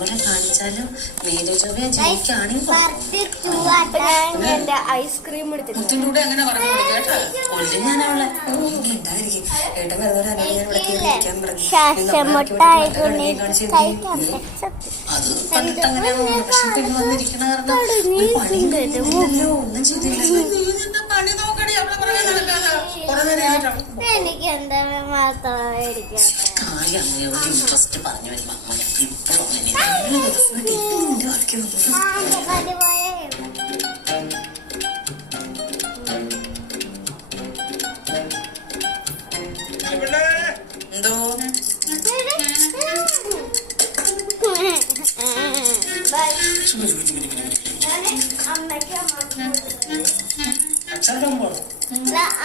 അതുപോലെ കാണിച്ചാലും മേലെ ചൊവ്വ ജീവിക്കുകയാണെങ്കിൽ ഐസ്ക്രീം മുത്തിൻ്റെ കൂടെ അങ്ങനെ പറഞ്ഞു കേട്ടോ കൊല്ലും ഞാൻ അവളെ ഉണ്ടായിരിക്കും ഏട്ടൻ വെറുതെ ഞാൻ ഇവിടെ ഇരിക്കാൻ പറഞ്ഞു അത് കണ്ടിട്ട് അങ്ങനെയാണ് പക്ഷെ പിന്നെ വന്നിരിക്കണ കാരണം ഒന്നും ചെയ്തില്ല പണി നോക്കണേ അവളെ പറയാൻ കുറെ നേരം എനിക്ക് എന്താ മാത്രം കാര്യം അങ്ങനെ ഒരു ഇൻട്രസ്റ്റ് പറഞ്ഞു വരുമ്പോ അമ്മ ഇപ്പോഴും അങ്ങനെ എന്തോ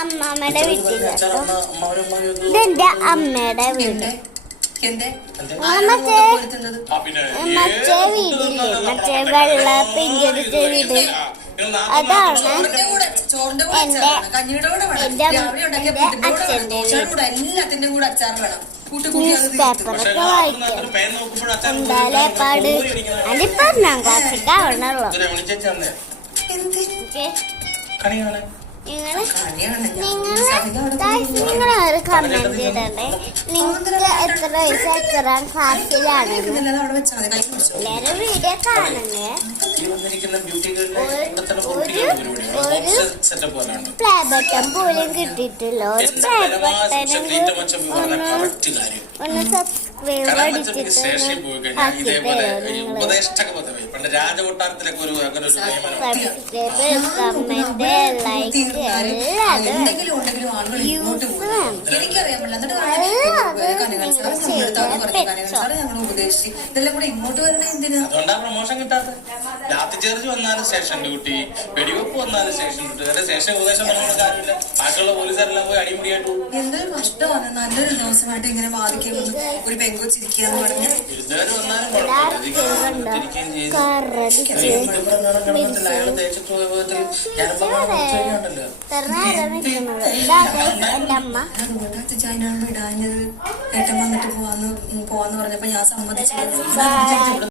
അമ്മമ്മയുടെ വീട്ടില് ഇതെന്റെ അമ്മയുടെ വീട് മറ്റേ വീടില്ലേ മറ്റേ വെള്ള പെയിന്റ് വീട് അതാണ് എന്റെ അച്ഛൻ്റെ ന്യൂസ് പേപ്പറൊക്കെ വായിക്കാം എന്തായാലും പാട് അതിപ്പോ 1ാം ക്ലാസ്സിലേക്ക് ആവണല്ലോ. നിങ്ങളൊരു കമന്റ് ഇടണ്ടേ നിങ്ങൾക്ക് എത്ര വയസ്സ് എത്രാം ക്ലാസ്സിലാണെന്ന് എല്ലാരും വീഡിയോ കാണണേ. ഒരു പ്ലേ ബട്ടൺ പോലും കിട്ടിയിട്ടില്ല. ഒരു പ്ലേ ബട്ടൺ ഒന്ന് സബ്സ്ക്രൈബ് അടിച്ചിട്ട് സബ്സ്ക്രൈബ് കമന്റ് ലൈക്ക് അതുകൊണ്ടാ പ്രൊമോഷൻ കിട്ടാത്ത. ലാത്തി ചേർജ് വന്നാലും സ്റ്റേഷൻ ഡ്യൂട്ടി, വെടിവെപ്പ് വന്നാലും സ്റ്റേഷൻ ഡ്യൂട്ടി. വേറെ സ്റ്റേഷൻ ഉപദേശം പറഞ്ഞ കാര്യമില്ല. ബാക്കിയുള്ള പോലീസുകാരെല്ലാം പോയി അടിമുടിയായിട്ട് എന്തൊരു കഷ്ടമാണ്. നല്ലൊരു ദിവസമായിട്ട് ഇങ്ങനെ ബാധിക്കുന്നത് ഒരു പെങ്കൊച്ചിരിക്കുകയെന്ന് പറഞ്ഞ് വിരുദ്ധവര് വന്നാലും കുഴപ്പമില്ല. അയാൾ തേച്ചിട്ട് പോയ വിധത്തിൽ ഞാനിപ്പോ ഇടാഞ്ഞത് ഏട്ടൻ വന്നിട്ട് പോവാന്ന് പറഞ്ഞപ്പോ ഞാൻ സമ്മതിച്ചു.